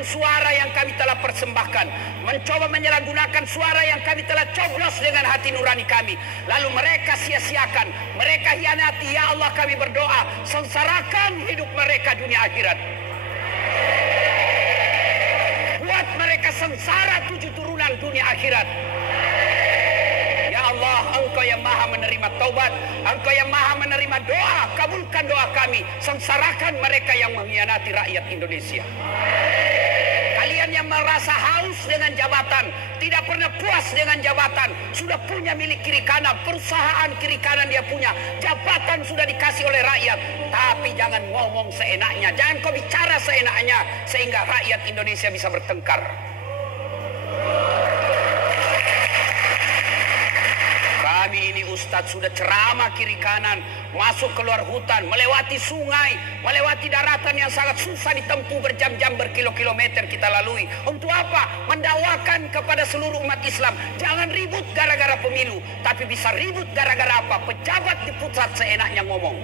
menyalahgunakan suara yang kami telah persembahkan, mencoba menyalahgunakan suara yang kami telah coblos dengan hati nurani kami, lalu mereka sia-siakan, mereka hianati. Ya Allah, kami berdoa, sengsarakan hidup mereka dunia akhirat. Buat mereka sengsara 7 turunan dunia akhirat. Ya Allah, Engkau yang maha menerima taubat, Engkau yang maha menerima doa, kabulkan doa kami. Sengsarakan mereka yang mengkhianati rakyat Indonesia. Kalian yang merasa haus dengan jabatan, tidak pernah puas dengan jabatan, sudah punya milik kiri kanan, perusahaan kiri kanan dia punya, jabatan sudah dikasih oleh rakyat, tapi jangan ngomong seenaknya, jangan kau bicara seenaknya, sehingga rakyat Indonesia bisa bertengkar. Kami ini Ustadz sudah ceramah kiri kanan, masuk keluar hutan, melewati sungai, melewati daratan yang sangat susah ditempuh berjam-jam, berkilo-kilometer kita lalui. Untuk apa? Mendakwakan kepada seluruh umat Islam. Jangan ribut gara-gara pemilu, tapi bisa ribut gara-gara apa? Pejabat di pusat seenaknya ngomong.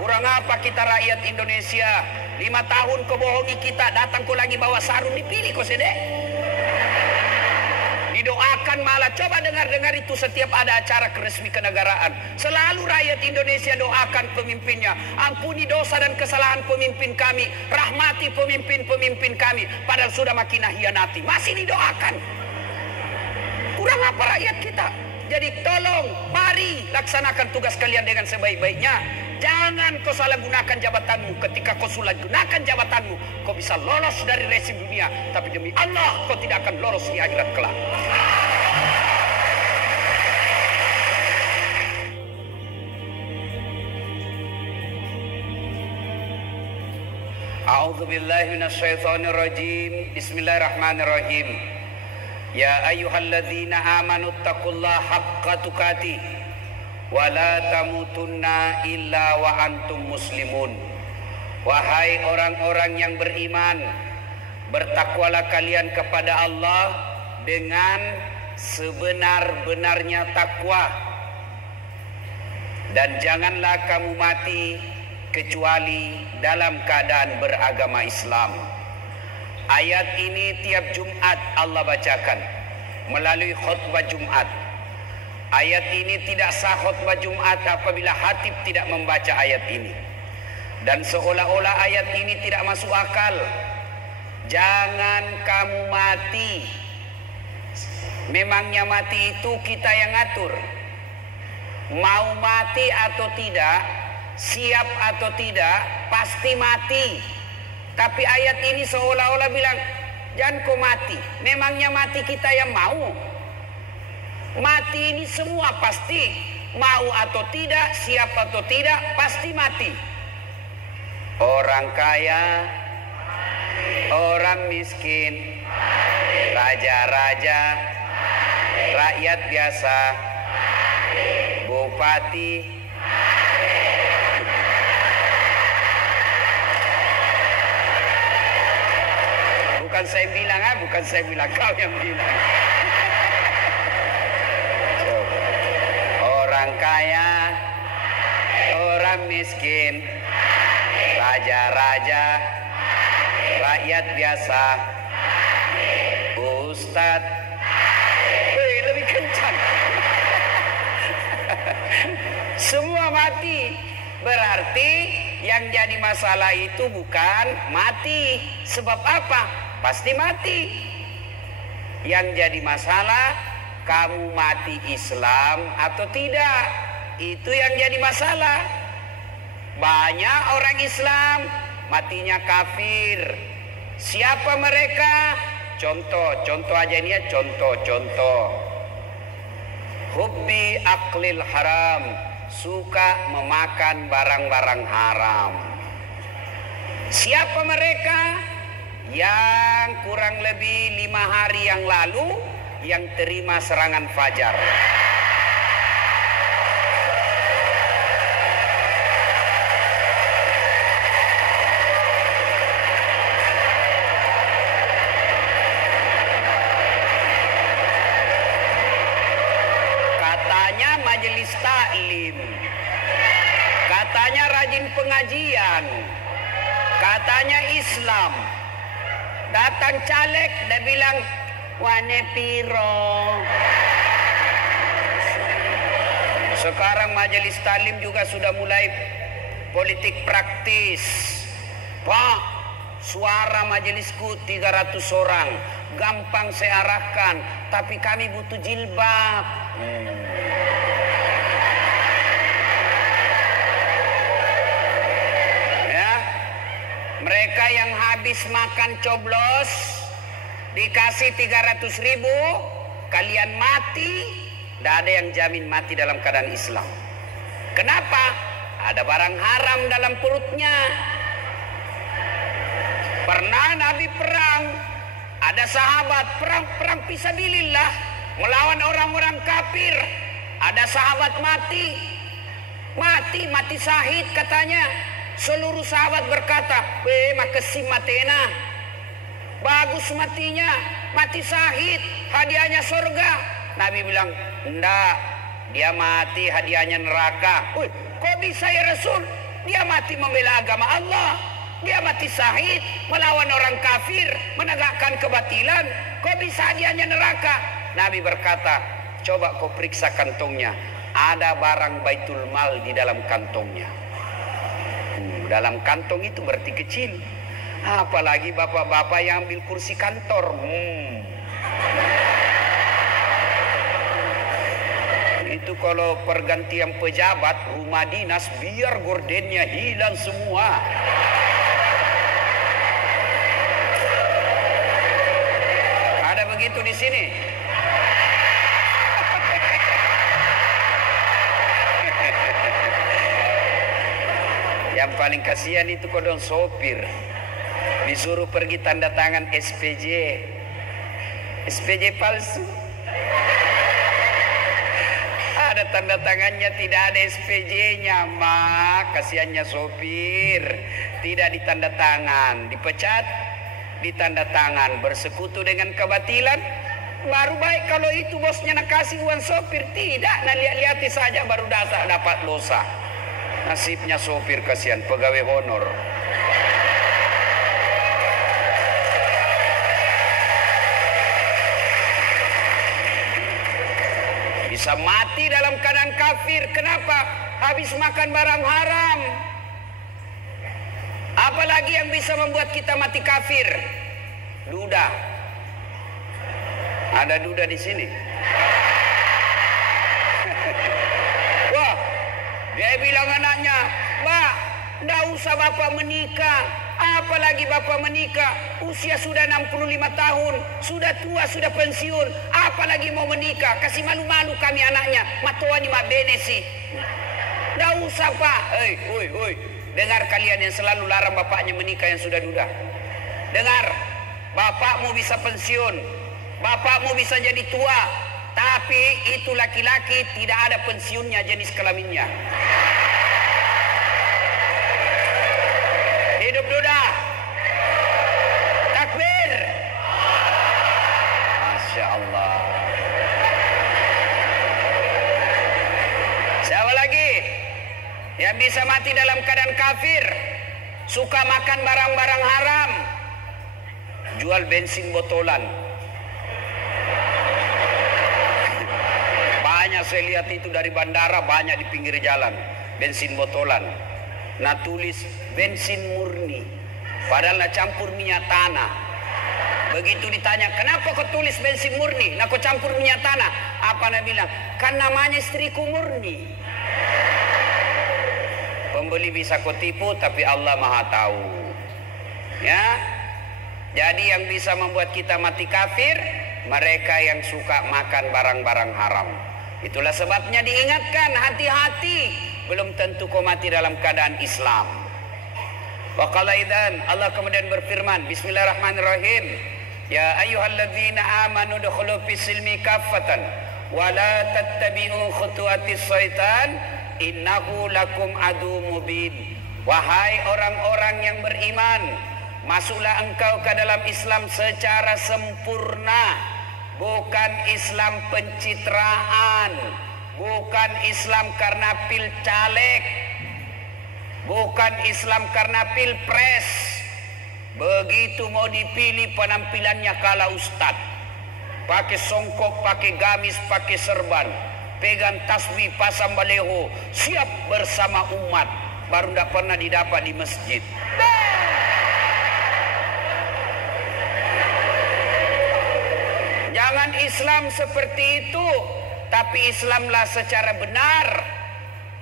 Kurang apa kita rakyat Indonesia? 5 tahun kau bohongi kita, datang kau lagi bawa sarung, dipilih kau sedek. Didoakan malah, coba dengar-dengar itu setiap ada acara resmi kenegaraan. Selalu rakyat Indonesia doakan pemimpinnya. Ampuni dosa dan kesalahan pemimpin kami. Rahmati pemimpin-pemimpin kami. Padahal sudah makin hianati. Masih didoakan. Kurang apa rakyat kita? Jadi tolong, mari laksanakan tugas kalian dengan sebaik-baiknya. Jangan kau salah gunakan jabatanmu. Ketika kau salah gunakan jabatanmu, kau bisa lolos dari rezim dunia. Tapi demi Allah, kau tidak akan lolos di akhirat kelak. A'udzubillahi minasyaitonirrajim. Bismillahirrahmanirrahim. Ya ayyuhalladzina amanu taqullaha haqqa tuqatih wa la tamutunna illa wa antum muslimun. Wahai orang-orang yang beriman, bertakwalah kalian kepada Allah dengan sebenar-benarnya takwa, dan janganlah kamu mati kecuali dalam keadaan beragama Islam. Ayat ini tiap Jumat Allah bacakan melalui khutbah Jumat. Ayat ini tidak sah khutbah Jumat apabila khatib tidak membaca ayat ini. Dan seolah-olah ayat ini tidak masuk akal. Jangan kamu mati. Memangnya mati itu kita yang ngatur. Mau mati atau tidak, siap atau tidak, pasti mati. Tapi ayat ini seolah-olah bilang, jangan kau mati. Memangnya mati kita yang mau? Mati ini semua pasti. Mau atau tidak, siap atau tidak, pasti mati. Orang kaya, orang miskin, raja-raja, rakyat biasa, bupati, bukan saya bilang, bukan saya bilang, kau yang bilang. Orang kaya, orang miskin, raja-raja, rakyat biasa, ustadz, lebih kencang. Semua mati. Berarti yang jadi masalah itu bukan mati. Sebab apa? Pasti mati. Yang jadi masalah, kamu mati Islam atau tidak. Itu yang jadi masalah. Banyak orang Islam matinya kafir. Siapa mereka? Contoh aja ini ya, contoh. Hubbi aklil haram, suka memakan barang-barang haram. Siapa mereka? Yang kurang lebih 5 hari yang lalu yang terima serangan fajar. Katanya majelis taklim, katanya rajin pengajian, Katanya Islam. Datang caleg, dia bilang, wane piro. Sekarang majelis taklim juga sudah mulai politik praktis. Pak, suara majelisku 300 orang. Gampang saya arahkan, tapi kami butuh jilbab. Ya, mereka yang habis makan coblos dikasih 300.000, kalian mati. Tidak ada yang jamin mati dalam keadaan Islam. Kenapa? Ada barang haram dalam perutnya. Pernah Nabi perang, ada sahabat perang fisabilillah melawan orang-orang kafir. Ada sahabat mati syahid katanya. Seluruh sahabat berkata, makasih matena. Bagus matinya, mati syahid, hadiahnya surga. Nabi bilang, enggak, dia mati hadiahnya neraka. Kok bisa ya Rasul? Dia mati membela agama Allah. Dia mati syahid melawan orang kafir, menegakkan kebatilan. Kok bisa hadiahnya neraka? Nabi berkata, coba kau periksa kantongnya. Ada barang baitul mal di dalam kantongnya. Dalam kantong itu berarti kecil. Apalagi bapak-bapak yang ambil kursi kantor. Itu kalau pergantian pejabat rumah dinas, biar gordennya hilang semua. Ada begitu di sini. Yang paling kasihan itu kodong sopir. Disuruh pergi tanda tangan SPJ palsu. Ada tanda tangannya, tidak ada SPJ-nya. Kasihannya sopir. Tidak ditanda tangan, dipecat, ditanda tangan, bersekutu dengan kebatilan. Baru baik kalau itu bosnya nak kasih uang sopir. Tidak, nah lihat-lihati saja baru dapat dosa. Nasibnya sopir, kasihan pegawai honor. Bisa mati dalam keadaan kafir. Kenapa? Habis makan barang haram. Apalagi yang bisa membuat kita mati kafir? Duda. Ada duda di sini. Wah, dia bilang anaknya, "Mbak, nggak usah bapak menikah. Apalagi bapak menikah, usia sudah 65 tahun, sudah tua, sudah pensiun. Apalagi mau menikah, kasih malu-malu kami anaknya. Matuani mak bene sih. Nggak usah pak." Oi, dengar kalian yang selalu larang bapaknya menikah yang sudah duda. Dengar, bapakmu bisa pensiun, bapakmu bisa jadi tua, tapi itu laki-laki tidak ada pensiunnya jenis kelaminnya. Hidup duda. Takbir. Masya Allah. Siapa lagi yang bisa mati dalam keadaan kafir? Suka makan barang-barang haram, jual bensin botolan. Banyak saya lihat itu dari bandara, banyak di pinggir jalan bensin botolan. Nah tulis bensin murni, padahal nak campur minyak tanah. Begitu ditanya, kenapa kau tulis bensin murni? Nak kau campur minyak tanah? Apa nak bilang? Kan namanya istriku murni. Pembeli bisa kau tipu, tapi Allah Maha tahu. Ya, jadi yang bisa membuat kita mati kafir, mereka yang suka makan barang-barang haram. Itulah sebabnya diingatkan, hati-hati. Belum tentu kau mati dalam keadaan Islam. Wa qala idzan, Allah kemudian berfirman, bismillahirrahmanirrahim, ya ayyuhalladzina amanu dukhulu fis-silmi kaffatan wa la tattabi'u khutuwatis syaitan innahu lakum adu mubin. Wahai orang-orang yang beriman, masuklah engkau ke dalam Islam secara sempurna, bukan Islam pencitraan, bukan Islam karena pil caleg, bukan Islam karena pilpres, Begitu mau dipilih penampilannya kala ustad, pakai songkok, pakai gamis, pakai serban, pegang tasbih, pasang baleho, siap bersama umat. Baru tidak pernah didapat di masjid. Jangan Islam seperti itu, tapi Islamlah secara benar.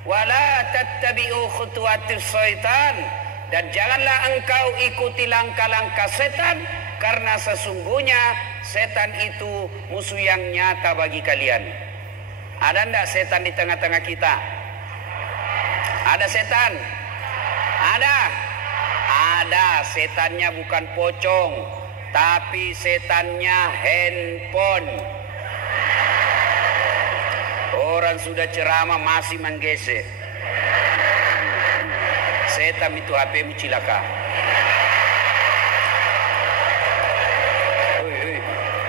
Wala tattabi'u khutuwatis syaitan, dan janganlah engkau ikuti langkah-langkah setan, karena sesungguhnya setan itu musuh yang nyata bagi kalian. Ada enggak setan di tengah-tengah kita? Ada setan? Ada. Ada. Setannya bukan pocong, tapi setannya handphone. Orang sudah ceramah masih menggesek. Setan itu HP-mu cilaka.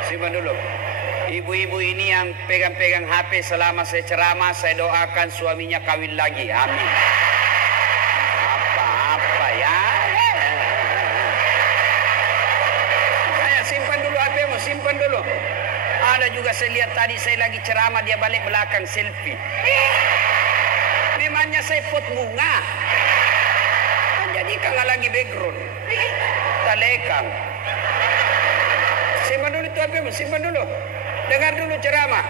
Simpan dulu. Ibu-ibu ini yang pegang-pegang HP selama saya ceramah, saya doakan suaminya kawin lagi. Amin. Apa-apa ya. Saya simpan dulu HP-mu, simpan dulu. Ada juga saya lihat tadi saya lagi ceramah, dia balik belakang selfie. Memangnya saya pot bunga. Jadi kalau lagi background. Talekang. Simpan dulu itu HP-mu, simpan dulu. Dengar dulu ceramah.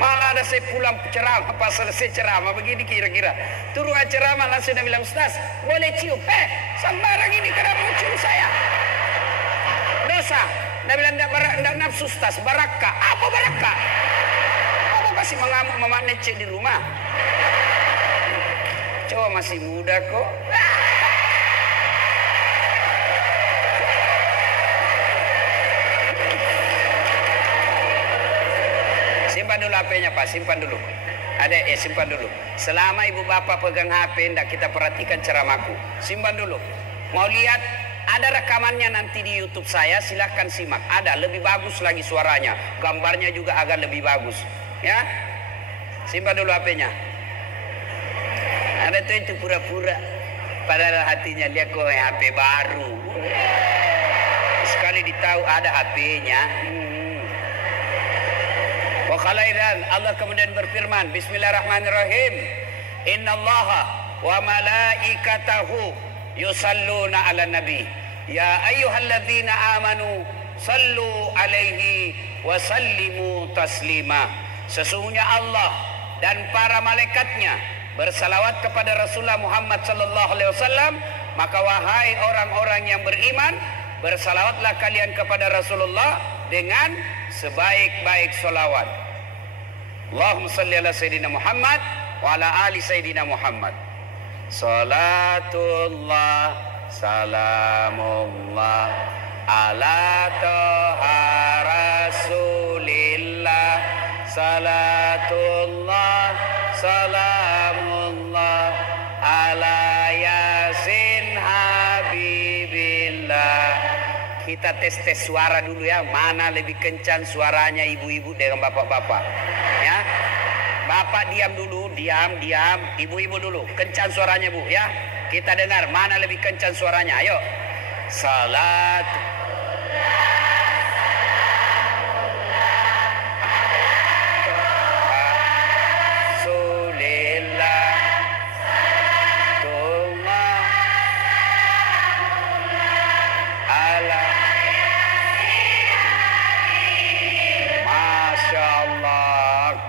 Malah ada saya pulang ceramah, pas selesai ceramah begini kira-kira. Turun ceramah langsung dia bilang, Ustaz, boleh cium? Sembarang ini kenapa mau cium saya? Dosa. Dia bilang, tidak nafsu Ustaz, barakah. Apa barakah? Apa kasih mengamuk mama necek di rumah? Coba masih muda kok. Simpan dulu HP-nya Pak, simpan dulu. Adek, simpan dulu. Selama ibu bapak pegang HP, tidak kita perhatikan ceramahku. Simpan dulu. Mau lihat, ada rekamannya nanti di YouTube saya, silahkan simak. Ada, lebih bagus lagi suaranya. Gambarnya juga agak lebih bagus. Ya, simpan dulu HP-nya. Ada tuh itu pura-pura. Padahal hatinya dia kok HP baru. Sekali ditahu ada HP-nya. Wa khalairan, Allah kemudian berfirman, Bismillahirrahmanirrahim. Innallaha wa malaikatahu yusalluna ala nabi. Ya ayyuhalladzina amanu sallu alaihi wa sallimu taslima. Sesungguhnya Allah dan para malaikatnya bersalawat kepada Rasulullah Muhammad sallallahu alaihi wasallam. Maka wahai orang-orang yang beriman, bersalawatlah kalian kepada Rasulullah dengan sebaik-baik salawat. Allahumma salli ala Sayyidina Muhammad wa ala ali Sayyidina Muhammad. Salatullah salamullah ala toha rasulillah. Salatullah salamullah ala yasin habibillah. Kita tes suara dulu ya, mana lebih kencang suaranya ibu-ibu dengan bapak-bapak. Ya, bapak diam dulu, diam. Ibu-ibu dulu, kencang suaranya bu ya. Kita dengar mana lebih kencang suaranya. Ayo, salat.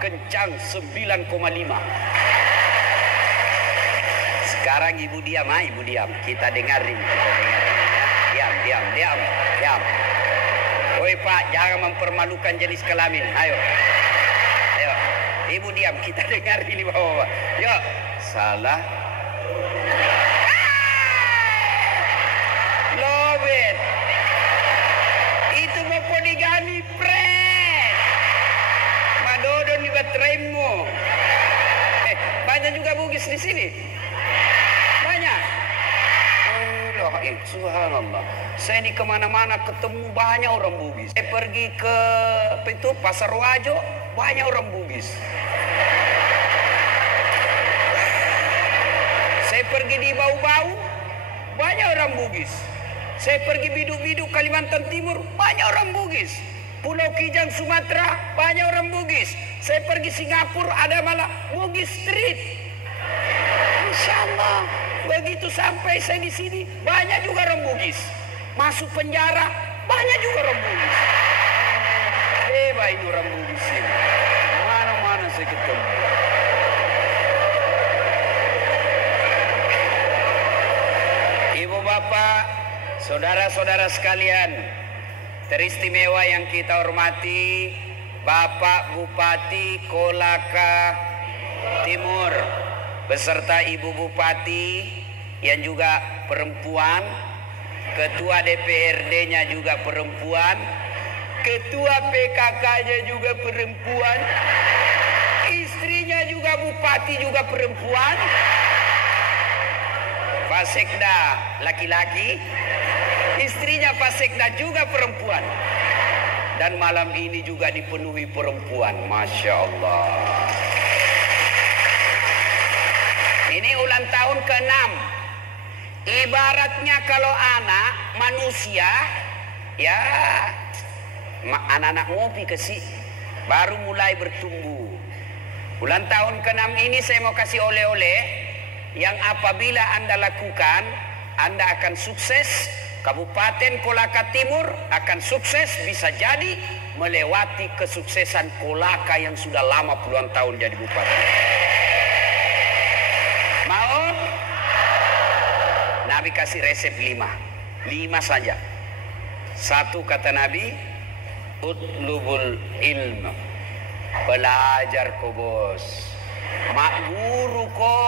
Kencang 9,5. Sekarang ibu diam, ibu diam. Kita dengarin, ya. Diam. Oi Pak, jangan mempermalukan jenis kelamin. Ayo. Ibu diam, kita dengarin bapak-bapak. Yuk, salah. Lobet. Itu mau poligami Dodon di bateraimu. Banyak juga bugis di sini. Banyak. Allah, subhanallah. Saya di kemana-mana ketemu banyak orang bugis. Saya pergi ke Pasar Wajo, banyak orang bugis. Saya pergi di Bau-Bau, banyak orang bugis. Saya pergi Biduk-Biduk Kalimantan Timur, banyak orang Bugis. Pulau Kijang Sumatera, banyak orang Bugis. Saya pergi Singapura, ada malah Bugis Street. Insya Allah. Begitu sampai saya di sini, banyak juga orang Bugis. Masuk penjara, banyak juga orang Bugis. Hebat ini orang Bugis ini. Mana-mana saya ketemu. Ibu bapak, saudara-saudara sekalian, teristimewa yang kita hormati, Bapak Bupati Kolaka Timur beserta Ibu Bupati yang juga perempuan, Ketua DPRD-nya juga perempuan, Ketua PKK-nya juga perempuan, istrinya juga Bupati juga perempuan, Pak Sekda laki-laki, istrinya Pak Sekda juga perempuan. Dan malam ini juga dipenuhi perempuan. Masya Allah. Ini ulang tahun ke-6. Ibaratnya kalau anak manusia, ya anak-anak ngopi kesih, baru mulai bertumbuh. Ulang tahun ke-6 ini saya mau kasih oleh-oleh yang apabila Anda lakukan, Anda akan sukses. Kabupaten Kolaka Timur akan sukses, bisa jadi melewati kesuksesan Kolaka yang sudah lama puluhan tahun jadi bupati. Mau? Nabi kasih resep 5 saja. 1 kata Nabi, utlubul ilm, belajar ko bos, mak guru ko.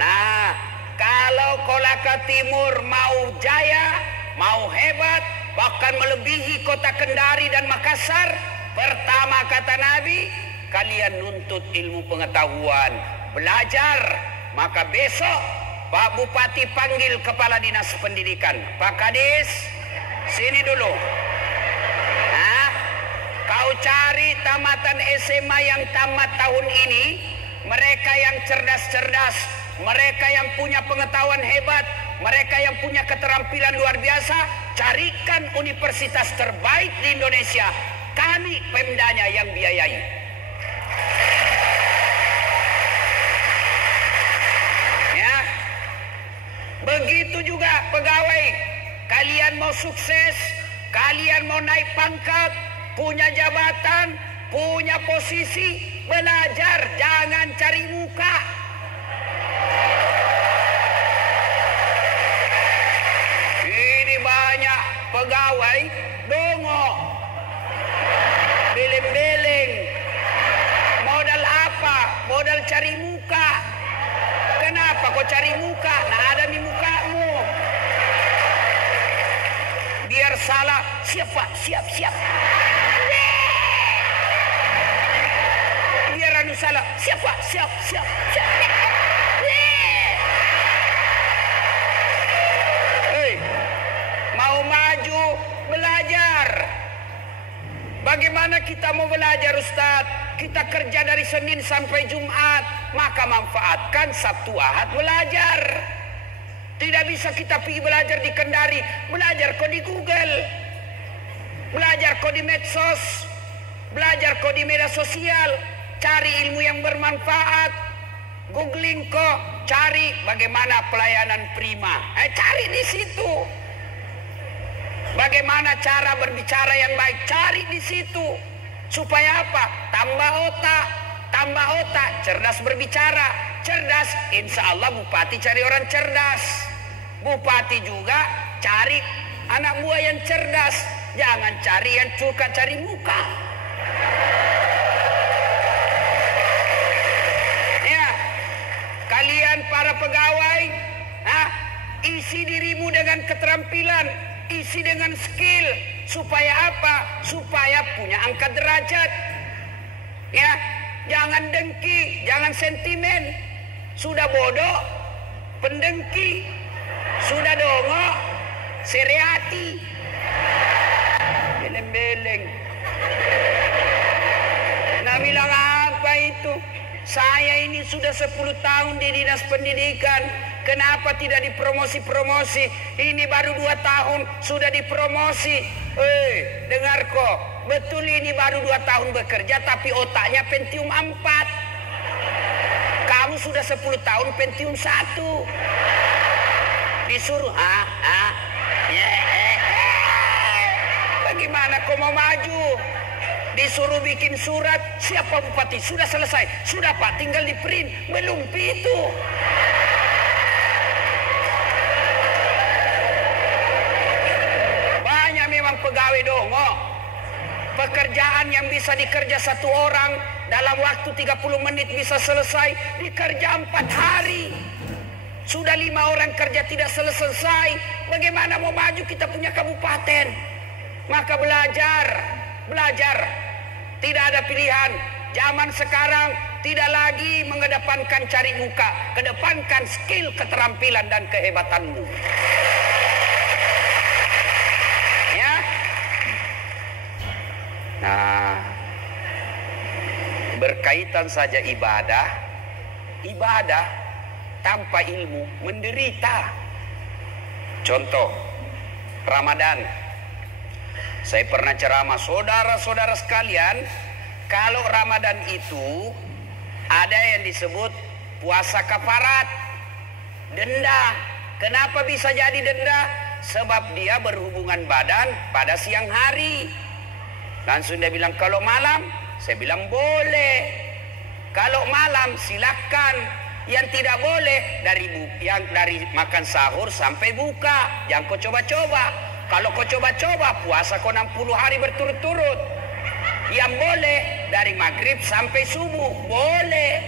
Nah, kalau Kolaka Timur mau jaya, mau hebat, bahkan melebihi kota Kendari dan Makassar, pertama kata Nabi, kalian nuntut ilmu pengetahuan, belajar. Maka besok Pak Bupati panggil Kepala Dinas Pendidikan. Pak Kadis, sini dulu. Nah, kau cari tamatan SMA yang tamat tahun ini, mereka yang cerdas-cerdas, mereka yang punya pengetahuan hebat, mereka yang punya keterampilan luar biasa, carikan universitas terbaik di Indonesia. Kami Pemdanya yang biayai. Ya. Begitu juga pegawai. Kalian mau sukses, kalian mau naik pangkat, punya jabatan, punya posisi, belajar, jangan cari muka. Banyak pegawai dongok, beleng-beleng, modal apa? Modal cari muka. Kenapa kau cari muka? Nah, ada di mukamu. Biar salah, siap Pak, siap. Biar anu salah, siap Pak, siap. Mau maju, belajar. Bagaimana kita mau belajar Ustadz? Kita kerja dari Senin sampai Jumat, maka manfaatkan Sabtu Ahad belajar. Tidak bisa kita pergi belajar di Kendari, belajar kok di Google, belajar kok di medsos, belajar kok di media sosial, cari ilmu yang bermanfaat, googling kok, cari bagaimana pelayanan prima, cari di situ. Bagaimana cara berbicara yang baik, cari di situ. Supaya apa? Tambah otak, cerdas berbicara. Cerdas, insya Allah bupati cari orang cerdas. Bupati juga cari anak buah yang cerdas. Jangan cari yang suka cari muka. Ya, kalian para pegawai, isi dirimu dengan keterampilan, isi dengan skill. Supaya apa? Supaya punya angkat derajat. Ya, jangan dengki, jangan sentimen. Sudah bodoh, pendengki. Sudah dongok, seriati. Beleng-beleng. Nah, bilang apa itu? Saya ini sudah 10 tahun di Dinas Pendidikan. Kenapa tidak dipromosi-promosi? Ini baru 2 tahun sudah dipromosi. Dengar kok, betul ini baru 2 tahun bekerja tapi otaknya Pentium 4. Kamu sudah 10 tahun Pentium 1. Disuruh, bagaimana kau mau maju? Disuruh bikin surat, siapa bupati? Sudah selesai. Sudah Pak, tinggal di print. Belum itu. Banyak memang pegawai dongo. Pekerjaan yang bisa dikerja 1 orang dalam waktu 30 menit bisa selesai, dikerja 4 hari. Sudah 5 orang kerja tidak selesai. Bagaimana mau maju kita punya kabupaten? Maka belajar. Tidak ada pilihan. Zaman sekarang tidak lagi mengedepankan cari muka, kedepankan skill, keterampilan dan kehebatanmu. Ya. Nah, berkaitan saja ibadah tanpa ilmu menderita. Contoh, Ramadan. Saya pernah ceramah, saudara-saudara sekalian, kalau Ramadan itu ada yang disebut puasa kafarat, denda. Kenapa bisa jadi denda? Sebab dia berhubungan badan pada siang hari. Langsung dia bilang, kalau malam, saya bilang boleh. Kalau malam silakan. Yang tidak boleh dari makan sahur sampai buka. Jangan kau coba-coba. Kalau kau coba-coba puasa kau 60 hari berturut-turut. Yang boleh dari maghrib sampai subuh. Boleh.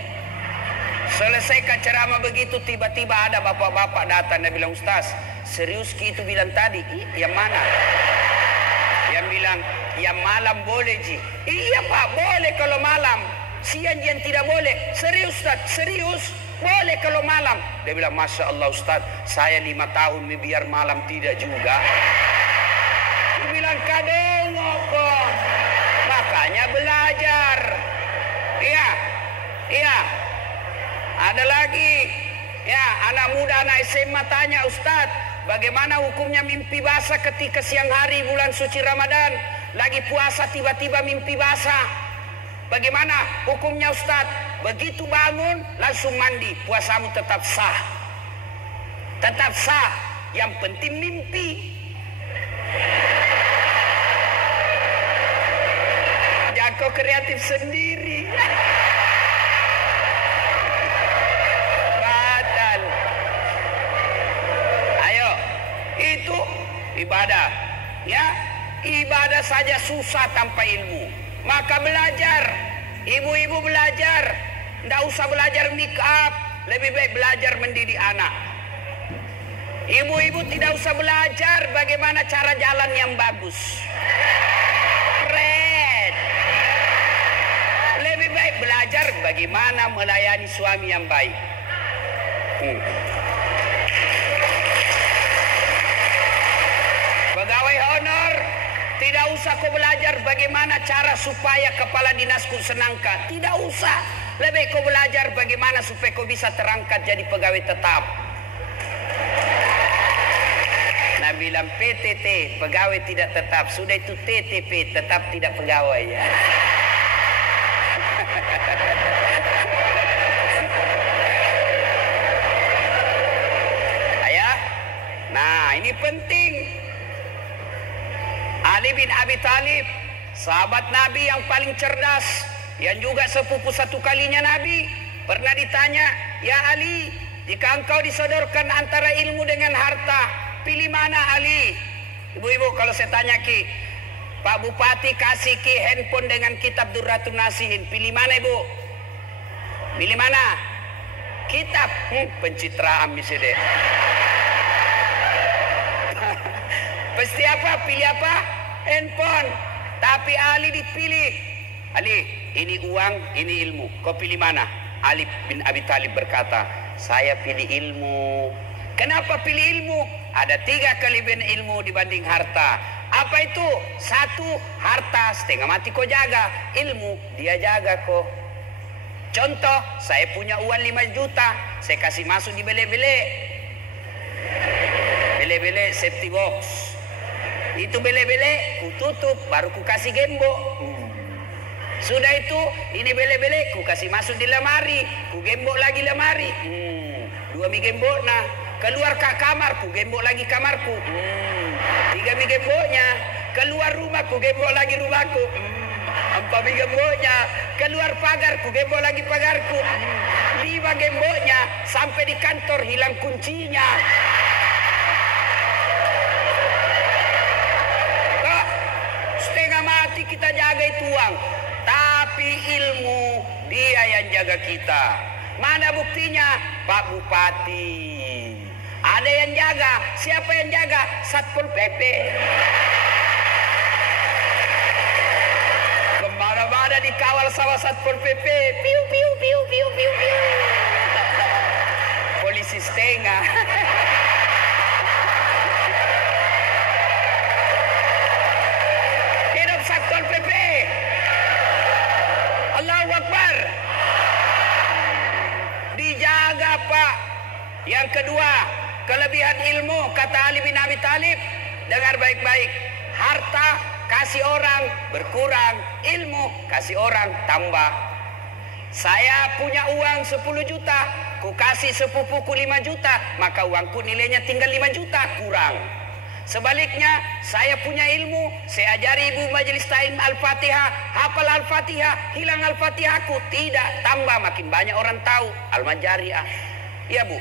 Selesaikan ceramah begitu, tiba-tiba ada bapak-bapak datang dan bilang, Ustaz, serius Ki itu bilang tadi? Yang mana? Yang bilang, yang malam boleh Ji. Iya Pak, boleh kalau malam. Siang yang tidak boleh. Serius Ustaz, serius. Boleh kalau malam. Dia bilang, Masya Allah Ustaz, saya 5 tahun biar malam tidak juga. Dia bilang, kadongo kok. Makanya belajar. Iya. Ada lagi. Ya, anak muda, anak SMA tanya, Ustaz, bagaimana hukumnya mimpi basah ketika siang hari bulan suci Ramadan? Lagi puasa tiba-tiba mimpi basah. Bagaimana hukumnya Ustaz? Begitu bangun langsung mandi, puasamu tetap sah. Tetap sah. Yang penting mimpi. Jangan kau kreatif sendiri. Batal. Ayo, itu ibadah. Ya, ibadah saja susah tanpa ilmu. Maka belajar. Ibu-ibu belajar. Tidak usah belajar make up. Lebih baik belajar mendidik anak. Ibu-ibu tidak usah belajar bagaimana cara jalan yang bagus. Keren. Lebih baik belajar bagaimana melayani suami yang baik. Pegawai honor, tidak usah kau belajar bagaimana cara supaya kepala dinasku senangkan. Tidak usah. Lebih kau belajar bagaimana supaya kau bisa terangkat jadi pegawai tetap. Nah, bilang PTT, pegawai tidak tetap. Sudah itu TTP, tetap tidak pegawai ya. Ayah, nah ini penting. Ali bin Abi Thalib, sahabat Nabi yang paling cerdas, yang juga sepupu satu kalinya Nabi, pernah ditanya, ya Ali, jika engkau disodorkan antara ilmu dengan harta, pilih mana Ali? Ibu-ibu, kalau saya tanya Ki, Pak Bupati kasih Ki handphone dengan kitab Durratun Nasihin, pilih mana Ibu? Pilih mana? Kitab. Pencitraan misalnya. Pasti apa? Pilih apa? Handphone. Tapi Ali dipilih. Ali, ini uang, ini ilmu. Kau pilih mana? Ali bin Abi Thalib berkata, saya pilih ilmu. Kenapa pilih ilmu? Ada 3 kelebihan ilmu dibanding harta. Apa itu? 1, harta setengah mati kau jaga. Ilmu dia jaga kau. Contoh, saya punya uang 5 juta. saya kasih masuk di bele-bele. Bele-bele safety box. Itu bele-bele ku tutup, baru ku kasih gembok. Sudah itu, ini bele-bele ku kasih masuk di lemari, ku gembok lagi lemari. 2 mi gembok nah, keluar ke kamar, ku gembok lagi kamarku. 3 mi gemboknya, keluar rumah, ku gembok lagi rumahku. 4 mi gemboknya, keluar pagar, ku gembok lagi pagarku. 5 gemboknya, sampai di kantor hilang kuncinya. Kok setengah mati kita jaga itu uang, tapi ilmu dia yang jaga kita. Mana buktinya? Pak Bupati. Ada yang jaga. Siapa yang jaga? Satpol PP. Kemana-mana dikawal sama Satpol PP. Piu, piu, piu, piu, piu, piu. Polisi setengah. Hidup Satpol PP. Allahu Akbar. Dijaga Pak. Yang kedua, kelebihan ilmu, kata Ali bin Abi Thalib, dengar baik-baik. Harta kasih orang berkurang, ilmu kasih orang tambah. Saya punya uang 10 juta, ku kasih sepupuku 5 juta, maka uangku nilainya tinggal 5 juta kurang. Sebaliknya, saya punya ilmu, saya ajari ibu majelis ta'lim Al-Fatihah, hafal Al-Fatihah, hilang Al-Fatihahku, tidak, tambah, makin banyak orang tahu. Al-Majariah. Iya Bu,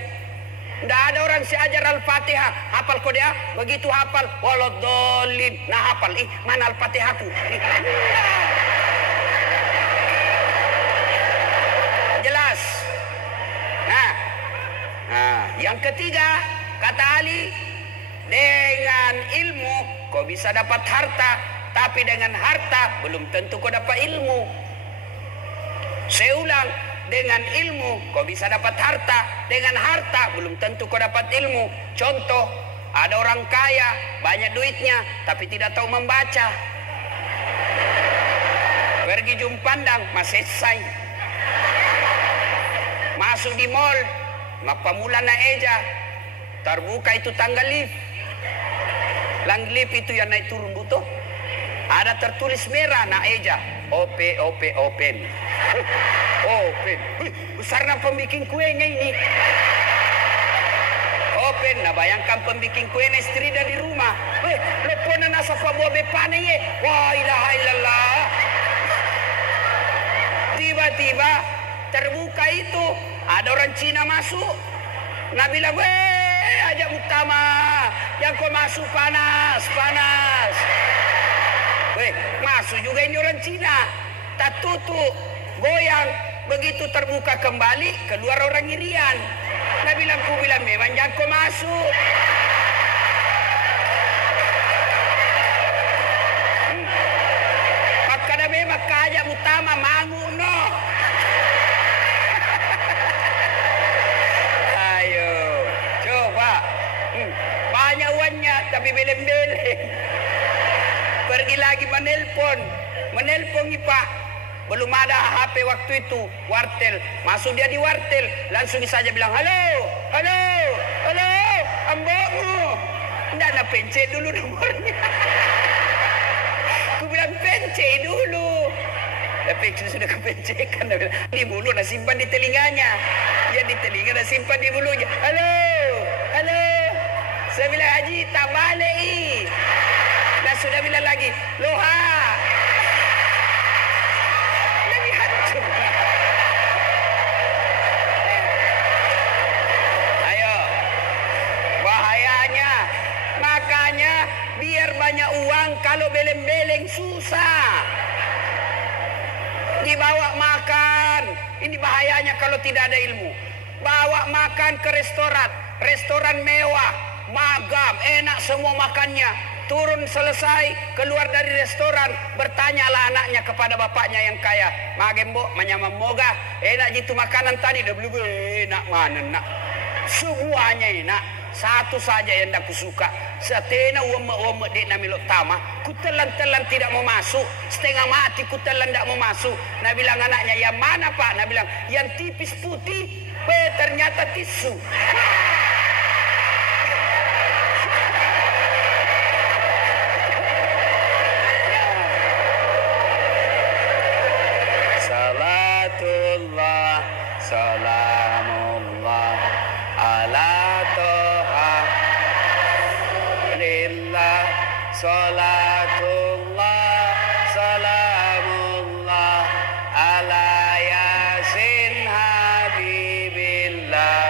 tidak ada orang saya ajar Al-Fatihah, hafal Qodiah, begitu hafal, waladhdallin, nah hafal, mana Al-Fatihahku? Jelas. Nah, yang ketiga, kata Ali, dengan ilmu kau bisa dapat harta, tapi dengan harta belum tentu kau dapat ilmu. Saya ulang, dengan ilmu kau bisa dapat harta, dengan harta belum tentu kau dapat ilmu. Contoh, ada orang kaya, banyak duitnya, tapi tidak tahu membaca. Pergi jum pandang, masih selesai. Masuk di mall, mapamula na eja, terbuka itu tangga lift. Lang lift itu yang naik turun butuh. Ada tertulis merah na eja, open. Open. Besar na pembikin kuenya ini. Open. Nah bayangkan pembikin kue na istri dari rumah. Lepo na nasa pabuah bepane ye. Wah ilaha illallah. Tiba-tiba terbuka itu. Ada orang Cina masuk. Nah bilang, ajak utama. Yang kau masuk panas. Masuk juga ini orang Cina. Tak tutup. Goyang. Begitu terbuka kembali, keluar orang Irian. Nah bilang, memang jangan kau masuk. Maka dah memang kajak utama mangu no. Ayo, coba. Banyak uangnya, tapi beleng-beleng. Pergi lagi menelpon Pak. Belum ada HP waktu itu, wartel. Masuk dia di wartel, langsung saja bilang, halo, ambokmu. Nggak ada pencet dulu nomornya. Aku bilang pencet dulu. Tapi sudah kepencekan. Di mulut dah simpan di telinganya. Ya di telinga dah simpan di mulutnya. Halo. Saya bilang, Haji, tak balik. Dan sudah bilang lagi, loha. Lebih hancur. Ayo. Bahayanya. Makanya, biar banyak uang, kalau beleng-beleng susah. Dibawa makan. Ini bahayanya kalau tidak ada ilmu. Bawa makan ke restoran mewah, magam, enak semua makannya. Turun selesai, keluar dari restoran, bertanyalah anaknya kepada bapaknya yang kaya. Magembo, menyamam moga, enak gitu makanan tadi. Dah belum enak mana nak. Semuanya enak. Satu saja yang aku suka. Satena uama dek nami lo tama, ku telan-telan tidak mau masuk, setengah mati ku telan tidak mau masuk. Nah bilang anaknya, yang mana Pak? Nah bilang, yang tipis putih, ternyata tisu. Salatullah, salamullah, ala toha lillah, salatullah, salamullah, ala yasin habibillah,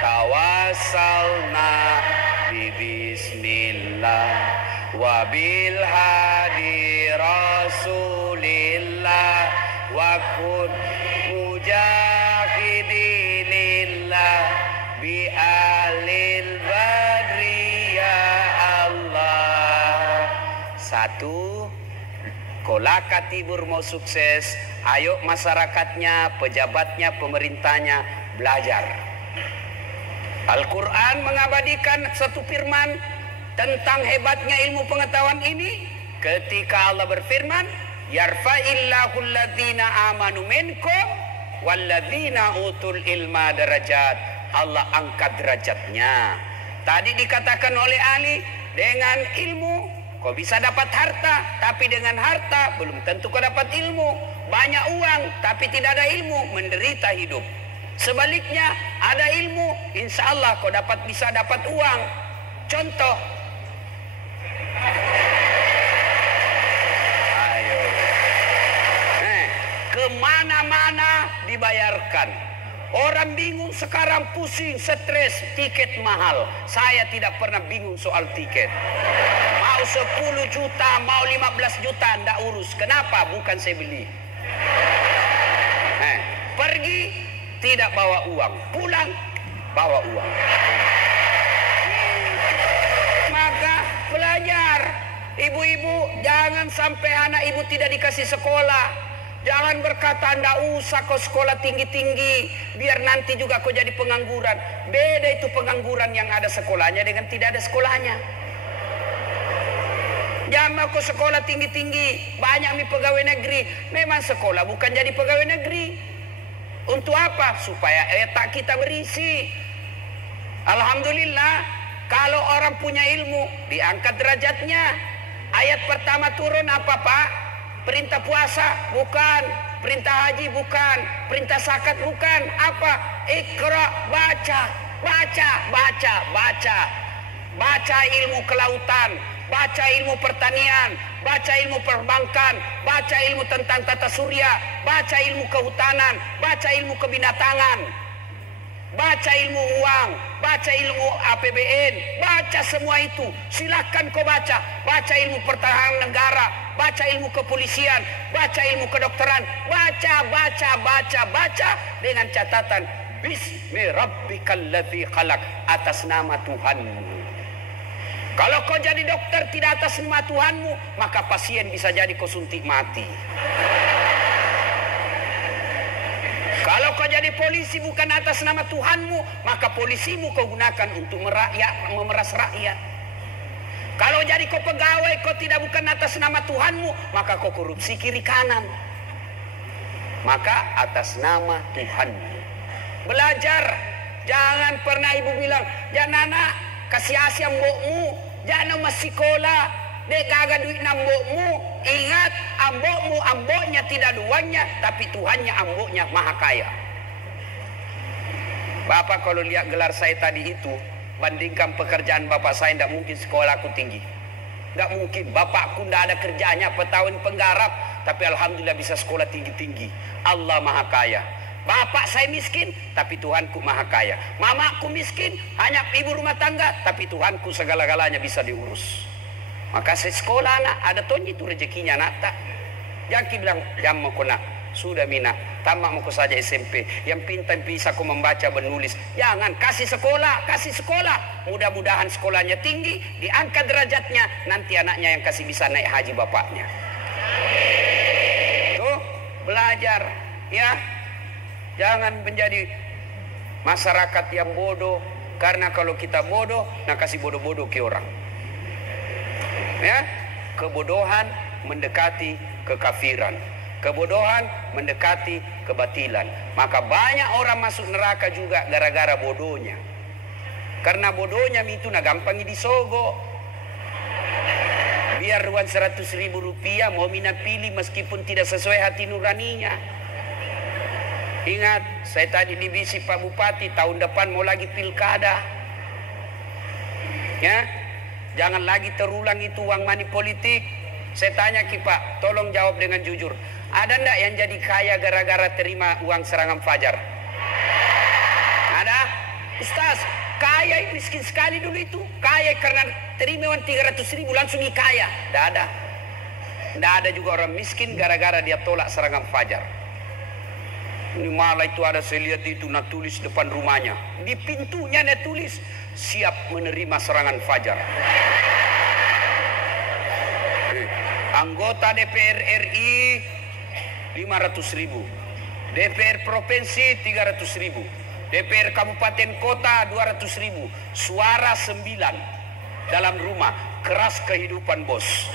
tawassalna bismillah, wabil hadi rasulillah, wa kun mujahidinillah, bi alil badri ya Allah. Satu, Kolaka Tibur mau sukses, ayo masyarakatnya, pejabatnya, pemerintahnya belajar. Al-Quran mengabadikan satu firman tentang hebatnya ilmu pengetahuan ini ketika Allah berfirman, yarfa'illahu alladhina amanu minkum walladhina utul ilma darajat. Allah angkat derajatnya. Tadi dikatakan oleh Ali, dengan ilmu kau bisa dapat harta, tapi dengan harta belum tentu kau dapat ilmu. Banyak uang tapi tidak ada ilmu, menderita hidup. Sebaliknya, ada ilmu, insya Allah kau bisa dapat uang. Contoh, ayo, kemana-mana dibayarkan. Orang bingung sekarang, pusing, stres, tiket mahal. Saya tidak pernah bingung soal tiket. Mau 10 juta, mau 15 juta, ndak urus. Kenapa? Bukan saya beli. Pergi, tidak bawa uang. Pulang, bawa uang. Maka belajar. Ibu-ibu, jangan sampai anak ibu tidak dikasih sekolah. Jangan berkata, ndak usah kau sekolah tinggi-tinggi, biar nanti juga kau jadi pengangguran. Beda itu pengangguran yang ada sekolahnya dengan tidak ada sekolahnya. Jangan kau sekolah tinggi-tinggi, banyak pegawai negeri. Memang sekolah bukan jadi pegawai negeri. Untuk apa? Supaya etak kita berisi. Alhamdulillah, kalau orang punya ilmu, diangkat derajatnya. Ayat pertama turun apa Pak? Perintah puasa? Bukan. Perintah haji? Bukan. Perintah zakat? Bukan. Apa? Iqra, baca. Baca, baca, baca. Baca ilmu kelautan, baca ilmu pertanian, baca ilmu perbankan, baca ilmu tentang tata surya, baca ilmu kehutanan, baca ilmu kebinatangan, baca ilmu uang, baca ilmu APBN, baca semua itu. Silakan kau baca. Baca ilmu pertahanan negara, baca ilmu kepolisian, baca ilmu kedokteran, baca, baca, baca, baca dengan catatan Bismi rabbikal ladzi khalaq, atas nama Tuhanmu. Kalau kau jadi dokter tidak atas nama Tuhanmu, maka pasien bisa jadi kau suntik mati. Kalau kau jadi polisi bukan atas nama Tuhanmu, maka polisimu kau gunakan untuk memeras rakyat. Kalau jadi kau pegawai kau tidak bukan atas nama Tuhanmu, maka kau korupsi kiri kanan. Maka atas nama Tuhanmu. Belajar. Jangan pernah ibu bilang, jangan anak kasih asia mbokmu, jangan masih sekolah, dek kagak duit nambokmu. Ingat, ambokmu amboknya tidak duanya, tapi Tuhannya amboknya maha kaya. Bapak kalau lihat gelar saya tadi itu, bandingkan pekerjaan bapak saya, tidak mungkin sekolah aku tinggi. Tidak mungkin, bapakku tidak ada kerjanya, petawin penggarap, tapi alhamdulillah bisa sekolah tinggi-tinggi. Allah maha kaya. Bapak saya miskin, tapi Tuhanku maha kaya. Mamaku miskin, hanya ibu rumah tangga, tapi Tuhanku segala-galanya bisa diurus. Maka saya sekolah anak, ada tonji itu rezekinya anak tak. Jangan bilang, jangan mau kena, sudah mina, tamat mau saja SMP. Yang pintar bisa aku membaca menulis. Jangan, kasih sekolah. Mudah-mudahan sekolahnya tinggi, diangkat derajatnya, nanti anaknya yang kasih bisa naik haji bapaknya. Tuh, belajar, ya. Jangan menjadi masyarakat yang bodoh. Karena kalau kita bodoh, nah kasih bodoh-bodoh ke orang. Ya, kebodohan mendekati kekafiran, kebodohan mendekati kebatilan. Maka banyak orang masuk neraka juga gara-gara bodohnya. Karena bodohnya itu gampang disogo. Biar uang 100.000 rupiah mau minat pilih meskipun tidak sesuai hati nuraninya. Ingat, saya tadi dibisi Pak Bupati, tahun depan mau lagi pilkada. Ya, jangan lagi terulang itu uang money politik. Saya tanya Ki Pak, tolong jawab dengan jujur. Ada ndak yang jadi kaya gara-gara terima uang serangan fajar? Ada? Ustaz, kaya miskin sekali dulu itu. Kaya karena terima uang 300.000 langsung kaya. Tidak ada. Tidak ada juga orang miskin gara-gara dia tolak serangan fajar. Ini malah itu ada, saya lihat itu tulis depan rumahnya. Di pintunya tulis, siap menerima serangan fajar. Anggota DPR RI 500.000, DPR Provinsi 300.000, DPR Kabupaten Kota 200.000, suara 9 dalam rumah. Keras kehidupan bos.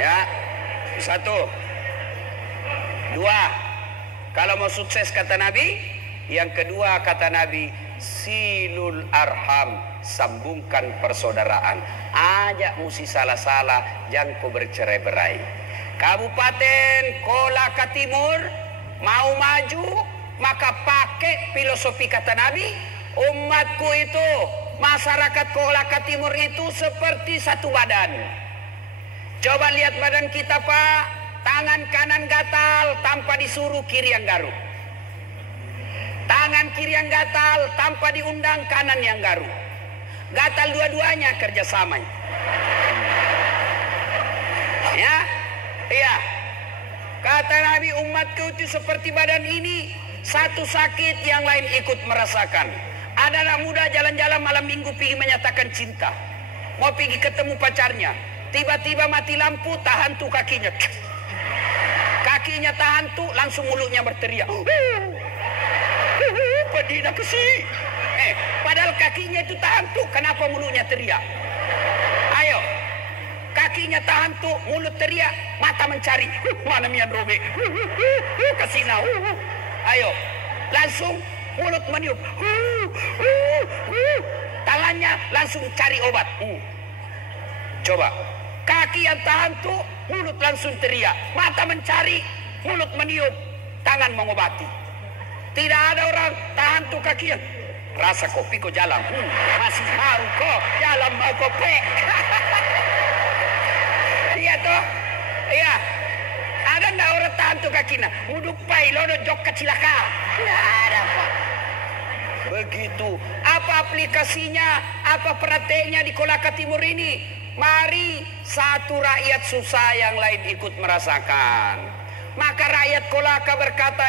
Ya, satu, dua. Kalau mau sukses kata Nabi, yang kedua kata Nabi, silul arham, sambungkan persaudaraan. Ajak musi salah-salah, jangan kau bercerai-berai. Kabupaten Kolaka Timur mau maju, maka pakai filosofi kata Nabi, umatku itu, masyarakat Kolaka Timur itu seperti satu badan. Coba lihat badan kita Pak, tangan kanan gatal tanpa disuruh kiri yang garuk. Tangan kiri yang gatal tanpa diundang kanan yang garuk. Gatal dua-duanya kerjasama. Ya, iya. Kata Nabi, umatku itu seperti badan ini, satu sakit yang lain ikut merasakan. Ada anak muda jalan-jalan malam minggu pergi menyatakan cinta, mau pergi ketemu pacarnya, tiba-tiba mati lampu, tahan tuh kakinya. Kakinya tahan tuh, langsung mulutnya berteriak. Padina kesi. Padahal kakinya itu tahan tuh, kenapa mulutnya teriak? Ayo, kakinya tahan tuh, mulut teriak, mata mencari. Mana mian robek? Kasina. Ayo, langsung mulut meniup. Tangannya langsung cari obat. Coba, kaki yang tahan tuh, mulut langsung teriak, mata mencari, mulut meniup, tangan mengobati. Tidak ada orang tahan tuh kakinya. Rasa kopi kok jalan. Masih mau kok jalan mau kopi. Iya toh? Iya. Ada ndak orang tahan tuh kakinya? Uduk pai lodo jok kecilaka. Nggak ada Pak. Begitu. Apa aplikasinya? Apa prakteknya di Kolaka Timur ini? Mari satu rakyat susah yang lain ikut merasakan. Maka rakyat Kolaka berkata,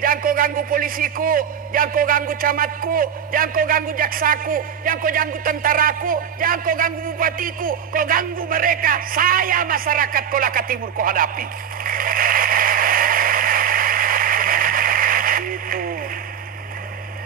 jangan kau ganggu polisiku, jangan kau ganggu camatku, jangan kau ganggu jaksaku, jangan kau ganggu tentaraku, jangan kau ganggu bupatiku, kau ganggu mereka. Saya masyarakat Kolaka Timur kau hadapi. Itu.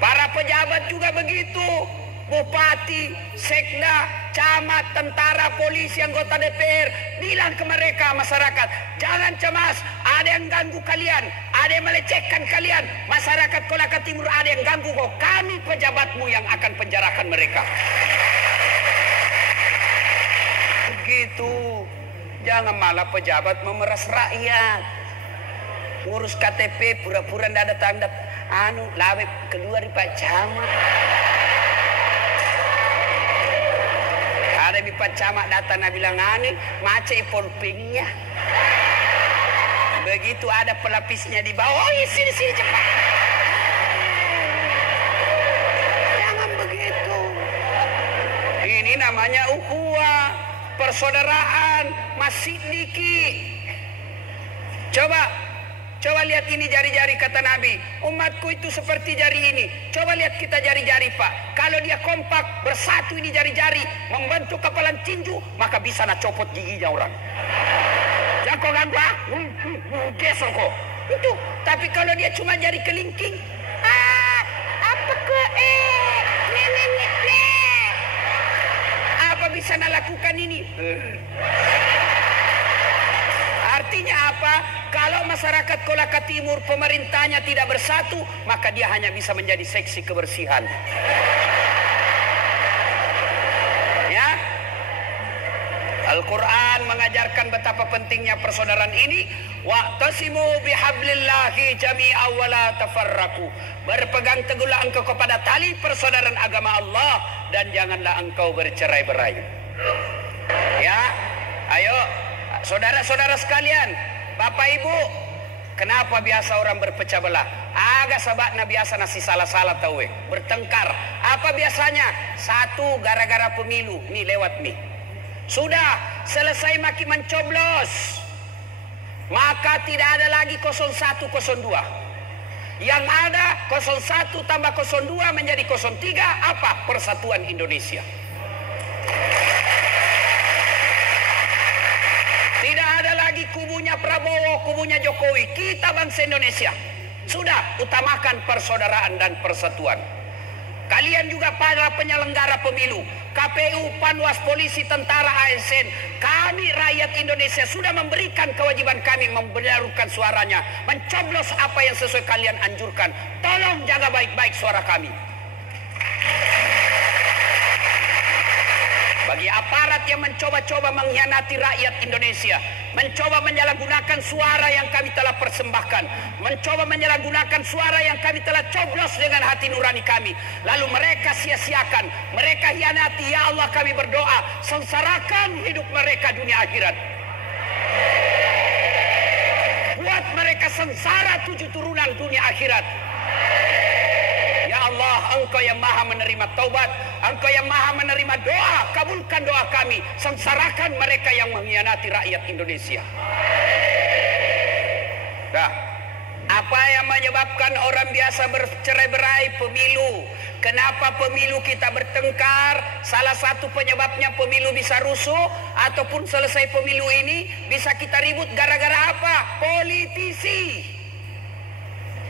Para pejabat juga begitu. Bupati, sekda, camat, tentara, polisi, anggota DPR, bilang ke mereka masyarakat, jangan cemas, ada yang ganggu kalian, ada yang melecehkan kalian, masyarakat Kolaka Timur ada yang ganggu kok, kami pejabatmu yang akan penjarakan mereka. Begitu, jangan malah pejabat memeras rakyat, ngurus KTP pura-pura tidak ada tanda, lawe keluar di Pak Camat. Ada di Pak Camat datang bilang macet polpingnya. Begitu ada pelapisnya di bawah, sini cepat. Jangan begitu. Ini namanya ukhuwah, persaudaraan, masih dikit. Coba lihat ini jari-jari kata Nabi. Umatku itu seperti jari ini. Coba lihat kita jari-jari Pak. Kalau dia kompak, bersatu ini jari-jari, membentuk kepalan tinju, maka bisa nak copot giginya orang. Jangan kau ganggu, gesok kok. Itu. Tapi kalau dia cuma jari kelingking, apa ke bisa lakukan ini. Artinya apa? Kalau masyarakat Kolaka Timur pemerintahnya tidak bersatu, maka dia hanya bisa menjadi seksi kebersihan. Ya, Al-Quran mengajarkan betapa pentingnya persaudaraan ini. Wa'tasimu bihablillahi jami'a wa la tafarraqu. Berpegang teguhlah engkau kepada tali persaudaraan agama Allah dan janganlah engkau bercerai-berai. Ya, ayo saudara-saudara sekalian, Bapak Ibu, kenapa biasa orang berpecah belah? Agak sabakna biasa nasi salah-salah tahu bertengkar. Apa biasanya? Satu gara-gara pemilu, nih lewat nih. Sudah selesai maki mencoblos, maka tidak ada lagi 01, 02. Yang ada 01 tambah 02 menjadi 03, apa? Persatuan Indonesia. Tidak ada lagi kubunya Prabowo, kubunya Jokowi. Kita bangsa Indonesia. Sudah, utamakan persaudaraan dan persatuan. Kalian juga para penyelenggara pemilu, KPU, Panwas, polisi, tentara, ASN, kami rakyat Indonesia sudah memberikan kewajiban kami membenarkan suaranya, mencoblos apa yang sesuai kalian anjurkan. Tolong jaga baik-baik suara kami. Bagi aparat yang mencoba-coba mengkhianati rakyat Indonesia, mencoba menyalahgunakan suara yang kami telah persembahkan, mencoba menyalahgunakan suara yang kami telah coblos dengan hati nurani kami, lalu mereka sia-siakan, mereka hianati, ya Allah kami berdoa, sengsarakan hidup mereka dunia akhirat. Buat mereka sengsara 7 turunan dunia akhirat. Ya Allah, Engkau yang maha menerima taubat, Engkau yang maha menerima doa, kabulkan doa kami, sengsarakan mereka yang mengkhianati rakyat Indonesia. Nah, apa yang menyebabkan orang biasa bercerai-berai? Pemilu. Kenapa pemilu kita bertengkar? Salah satu penyebabnya pemilu bisa rusuh, ataupun selesai pemilu ini bisa kita ribut gara-gara apa? Politisi.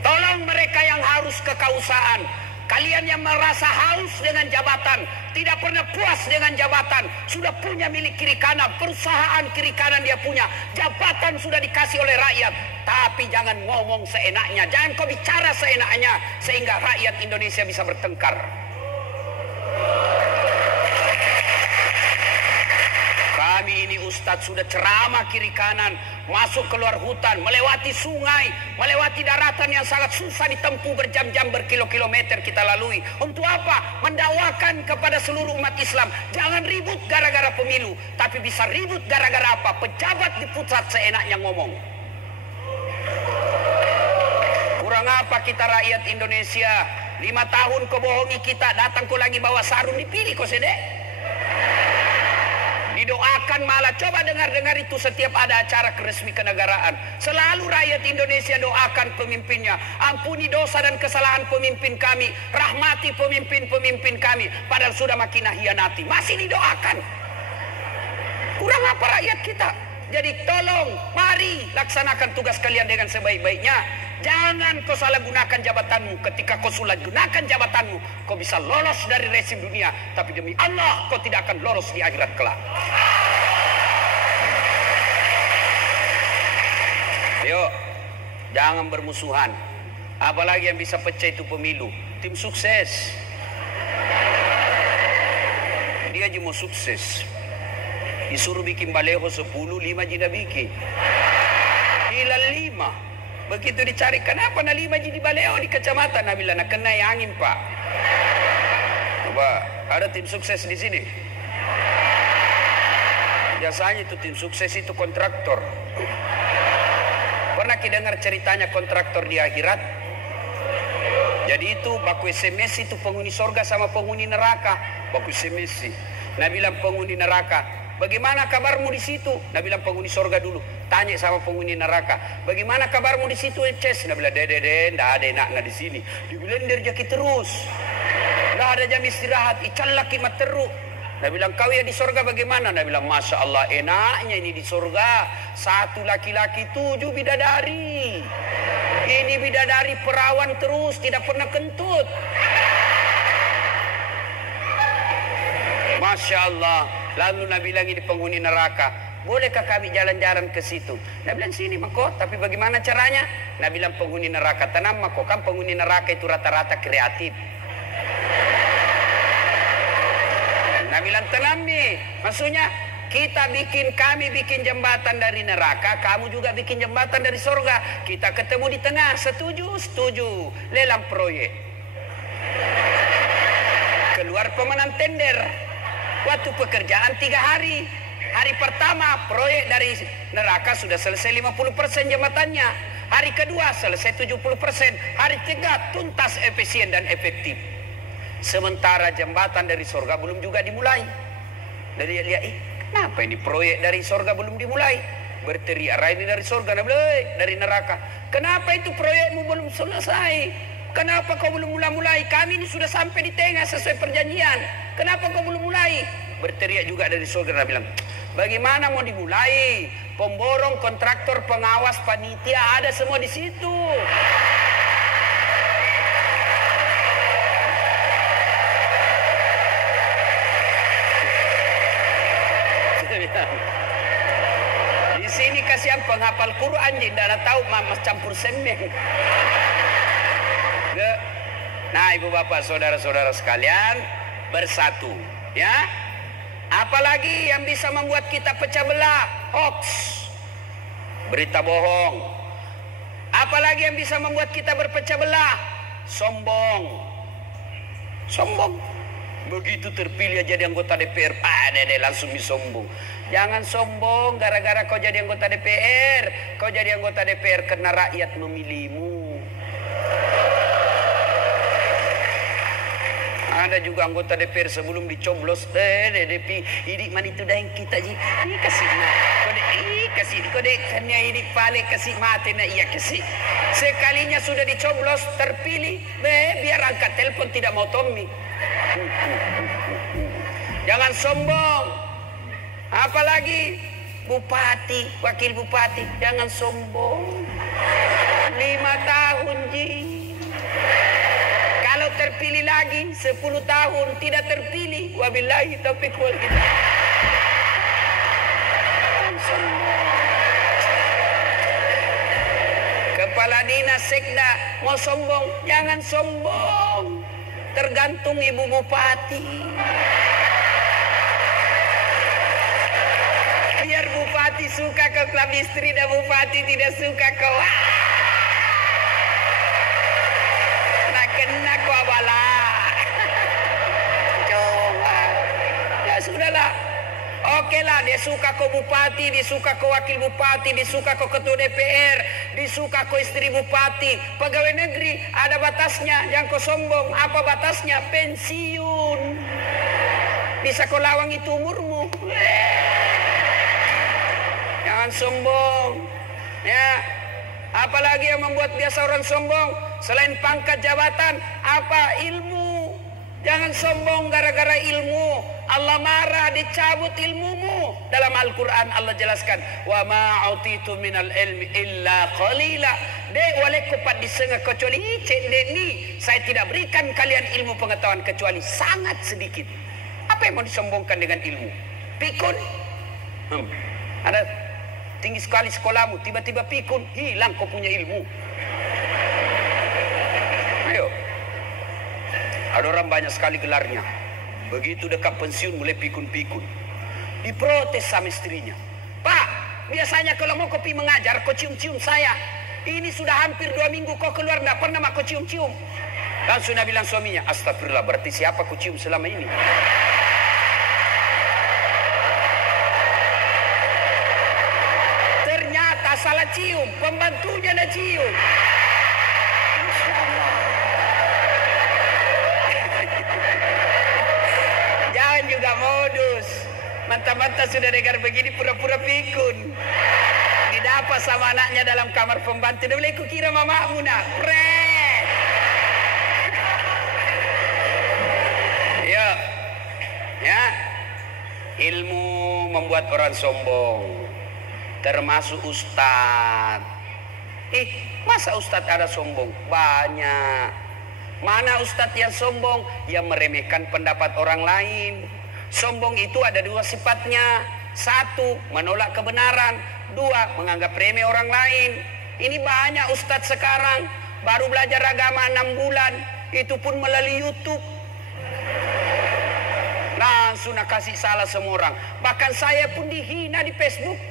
Tolong mereka yang harus kekausaaan, kalian yang merasa haus dengan jabatan, tidak pernah puas dengan jabatan, sudah punya milik kiri kanan, perusahaan kiri kanan dia punya, jabatan sudah dikasih oleh rakyat, tapi jangan ngomong seenaknya, jangan kau bicara seenaknya, sehingga rakyat Indonesia bisa bertengkar. Kami ini Ustadz sudah ceramah kiri kanan, masuk keluar hutan, melewati sungai, melewati daratan yang sangat susah ditempuh berjam-jam, berkilo-kilometer kita lalui. Untuk apa? Mendakwakan kepada seluruh umat Islam. Jangan ribut gara-gara pemilu, tapi bisa ribut gara-gara apa? Pejabat di pusat seenaknya ngomong. Kurang apa kita rakyat Indonesia? 5 tahun kau bohongi kita, datang kau lagi bawa sarung, dipilih kau sedek. Didoakan malah, coba dengar-dengar itu setiap ada acara resmi kenegaraan. Selalu rakyat Indonesia doakan pemimpinnya. Ampuni dosa dan kesalahan pemimpin kami. Rahmati pemimpin-pemimpin kami. Padahal sudah makin hianati. Masih didoakan. Kurang apa rakyat kita? Jadi tolong, mari laksanakan tugas kalian dengan sebaik-baiknya. Jangan kau salah gunakan jabatanmu. Ketika kau salah gunakan jabatanmu, kau bisa lolos dari rezim dunia. Tapi demi Allah, kau tidak akan lolos di akhirat kelak. Ayo, jangan bermusuhan. Apalagi yang bisa pecah itu pemilu. Tim sukses. Dia aja mau sukses. Disuruh bikin baleho 10, 5 tidak bikin. Hilang 5. Begitu dicari, kenapa na 5 jadi baleho di kecamatan? Nah bilang, kena angin pak. Coba, ada tim sukses di sini. Biasanya itu tim sukses itu kontraktor. Pernah kita dengar ceritanya kontraktor di akhirat? Jadi itu baku SMS itu penghuni sorga sama penghuni neraka. Baku SMS. Nah bilang penghuni neraka, bagaimana kabarmu di situ? Nah bilang penghuni sorga dulu. Tanya sama penghuni neraka, bagaimana kabarmu di situ? Ces, nah bilang dede, ndak ada enaknya di sini. Dibilang dia rezeki terus. Ndak ada jam istirahat, ical laki mat teruk. Nah bilang kau ya di sorga bagaimana? Nah bilang masya Allah enaknya ini di sorga. 1 laki-laki 7 bidadari. Ini bidadari perawan terus, tidak pernah kentut. Masya Allah. Lalu Nabi bilang ini penghuni neraka, bolehkah kami jalan-jalan ke situ? Nabi bilang sini mako, tapi bagaimana caranya? Nabi bilang penghuni neraka tenang mako, kan penghuni neraka itu rata-rata kreatif. Nabi bilang tenang nih, maksudnya kami bikin jembatan dari neraka, kamu juga bikin jembatan dari surga. Kita ketemu di tengah, setuju? Setuju. Lelang proyek. Keluar pemenang tender. Waktu pekerjaan 3 hari. Hari pertama proyek dari neraka sudah selesai 50% jembatannya. Hari kedua selesai 70%. Hari ketiga tuntas, efisien dan efektif. Sementara jembatan dari surga belum juga dimulai. Dari lihat, kenapa ini proyek dari surga belum dimulai? Berteriak Raini dari surga, dari neraka. Kenapa itu proyekmu belum selesai? Kenapa kau belum mulai? Kami ini sudah sampai di tengah sesuai perjanjian. Kenapa kau belum mulai? Berteriak juga dari surga. Dia bilang, bagaimana mau dimulai? Pemborong, kontraktor, pengawas, panitia ada semua di situ. Di sini kasihan penghafal Quran, tidak tahu mas campur semen. Nah, ibu bapak, saudara-saudara sekalian, bersatu, ya. Apalagi yang bisa membuat kita pecah belah? Hoax, berita bohong. Apalagi yang bisa membuat kita berpecah belah? Sombong. Begitu terpilih jadi anggota DPR, langsung disombong. Jangan sombong gara-gara kau jadi anggota DPR. Kau jadi anggota DPR karena rakyat memilihmu. Ada juga anggota DPR sebelum dicoblos, ini man itu dah yang kita ji. Ini kasih kode kanya ini pale kasih mati na iya kasih. Sekalinya sudah dicoblos terpilih, biar angkat telepon tidak mau Tommy. Jangan sombong. Apalagi bupati, wakil bupati, jangan sombong. 5 tahun ji. Kalau terpilih lagi 10 tahun tidak terpilih, wabillahi taufiq wal hidayah. Kepala dinas sekda mau sombong, jangan sombong. Tergantung ibu bupati. Biar bupati suka ke klub istri dan bupati tidak suka ke kena kau abala. Coba. Ya sudahlah. Oke lah, dia suka ke bupati, dia suka ke wakil bupati, dia suka ke ketua DPR, dia suka ke istri bupati. Pegawai negeri ada batasnya, jangan kau sombong. Apa batasnya? Pensiun. Bisa kau lawang itu umurmu. Jangan sombong. Ya. Apalagi yang membuat biasa orang sombong? Selain pangkat jabatan, apa? Ilmu. Jangan sombong gara-gara ilmu. Allah marah, dicabut ilmumu. Dalam Al-Quran Allah jelaskan, wa ma utitu minal ilmi illa qalila. Walekupat disengah kecuali ni. Saya tidak berikan kalian ilmu pengetahuan kecuali sangat sedikit. Apa yang mau disombongkan dengan ilmu? Pikun. Ada tinggi sekali sekolahmu, tiba-tiba pikun, hilang kau punya ilmu. Ayo. Ada orang banyak sekali gelarnya. Begitu dekat pensiun mulai pikun-pikun. Diprotes sama istrinya. Pak, biasanya kalau mau kopi mengajar, kau cium-cium saya. Ini sudah hampir 2 minggu kau keluar, tidak pernah kau cium-cium. Langsung dia bilang suaminya, astagfirullah, berarti siapa kau cium selama ini? Salah cium, pembantunya nak cium. Jangan juga modus. Mantap-mantap sudah dengar begini pura-pura pikun. Didapat sama anaknya dalam kamar pembantu. Dia boleh kukira mamamu nak. Ya. Ya. Ilmu membuat orang sombong. Termasuk ustad. Masa ustad ada sombong? Banyak. Mana ustad yang sombong? Yang meremehkan pendapat orang lain. Sombong itu ada dua sifatnya. Satu, menolak kebenaran. Dua, menganggap remeh orang lain. Ini banyak ustadz sekarang baru belajar agama 6 bulan, itu pun melalui YouTube. Langsung kasih salah semua orang. Bahkan saya pun dihina di Facebook.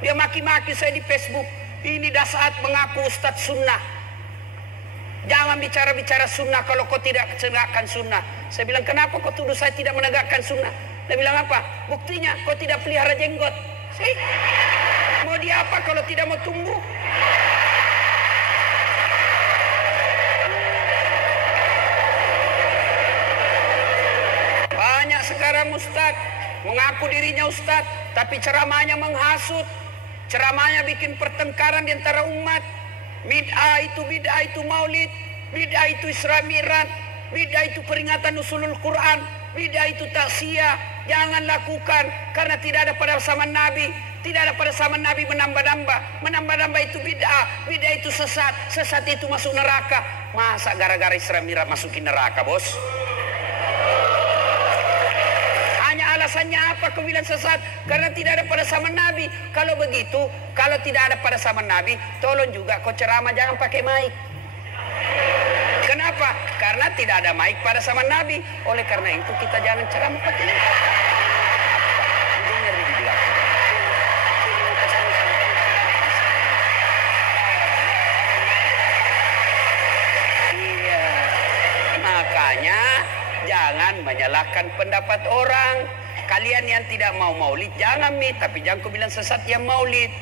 Dia maki-maki saya di Facebook. Ini dah saat mengaku ustadz sunnah. Jangan bicara-bicara sunnah kalau kau tidak menegakkan sunnah. Saya bilang, kenapa kau tuduh saya tidak menegakkan sunnah? Dia bilang apa? Buktinya kau tidak pelihara jenggot. Mau dia apa kalau tidak mau tumbuh? Banyak sekarang ustadz mengaku dirinya ustadz, tapi ceramahnya menghasut. Ceramahnya bikin pertengkaran di antara umat. Bid'ah itu maulid, bid'ah itu Isra Mi'raj, bid'ah itu peringatan usulul Quran, bid'ah itu taksiyah. Jangan lakukan karena tidak ada pada zaman Nabi. Tidak ada pada zaman Nabi menambah-nambah itu bid'ah. Bid'ah itu sesat, sesat itu masuk neraka. Masa gara-gara Isra Mi'raj masukin neraka, bos? Alasannya apa kau bilang sesat? Karena tidak ada pada zaman Nabi. Kalau begitu, kalau tidak ada pada zaman Nabi, tolong juga kau ceramah jangan pakai mic. Kenapa? Karena tidak ada mic pada zaman Nabi. Oleh karena itu kita jangan ceramah pakai mic. Iya. Makanya jangan menyalahkan pendapat orang. Kalian yang tidak mau maulid jangan tapi jangan kau bilang sesat yang maulid.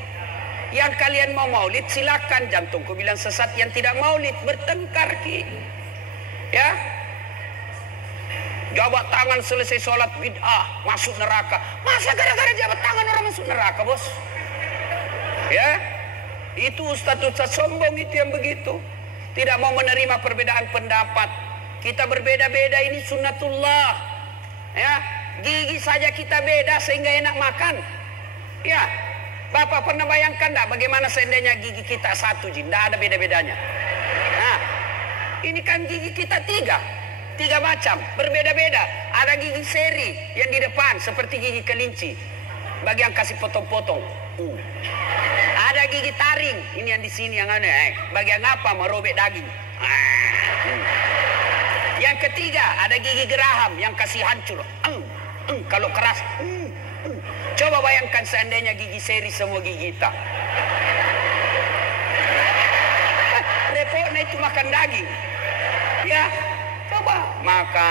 Yang kalian mau maulid silakan, jangan kau bilang sesat yang tidak maulid. Bertengkar ki. Ya. Jabat tangan selesai sholat bid'ah, masuk neraka. Masa gara-gara jabat tangan orang masuk neraka, bos? Ya. Itu ustadz-ustadz sombong itu yang begitu. Tidak mau menerima perbedaan pendapat. Kita berbeda-beda, ini sunnatullah. Ya. Gigi saja kita beda sehingga enak makan. Ya, Bapak pernah bayangkan enggak bagaimana seandainya gigi kita satu, tidak ada beda-bedanya. Nah, ini kan gigi kita tiga macam, berbeda-beda. Ada gigi seri yang di depan seperti gigi kelinci, bagi yang kasih potong-potong. Ada gigi taring, ini yang di sini yang aneh, bagi yang apa merobek daging. Yang ketiga ada gigi geraham yang kasih hancur. Kalau keras. Coba bayangkan seandainya gigi seri semua gigi kita. Repotnya itu makan daging. Ya, coba. Maka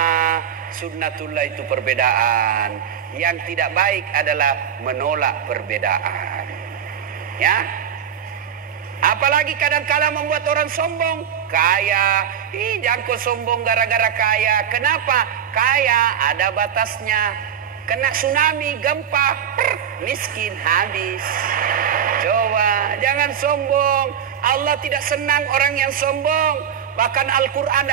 sunnatullah itu perbedaan. Yang tidak baik adalah menolak perbedaan. Ya. Apalagi kadang-kala membuat orang sombong. Kaya, jangan kau sombong gara-gara kaya. Kenapa? Kaya ada batasnya. Kena tsunami, gempa, miskin habis. Coba, jangan sombong. Allah tidak senang orang yang sombong. Bahkan Al-Quran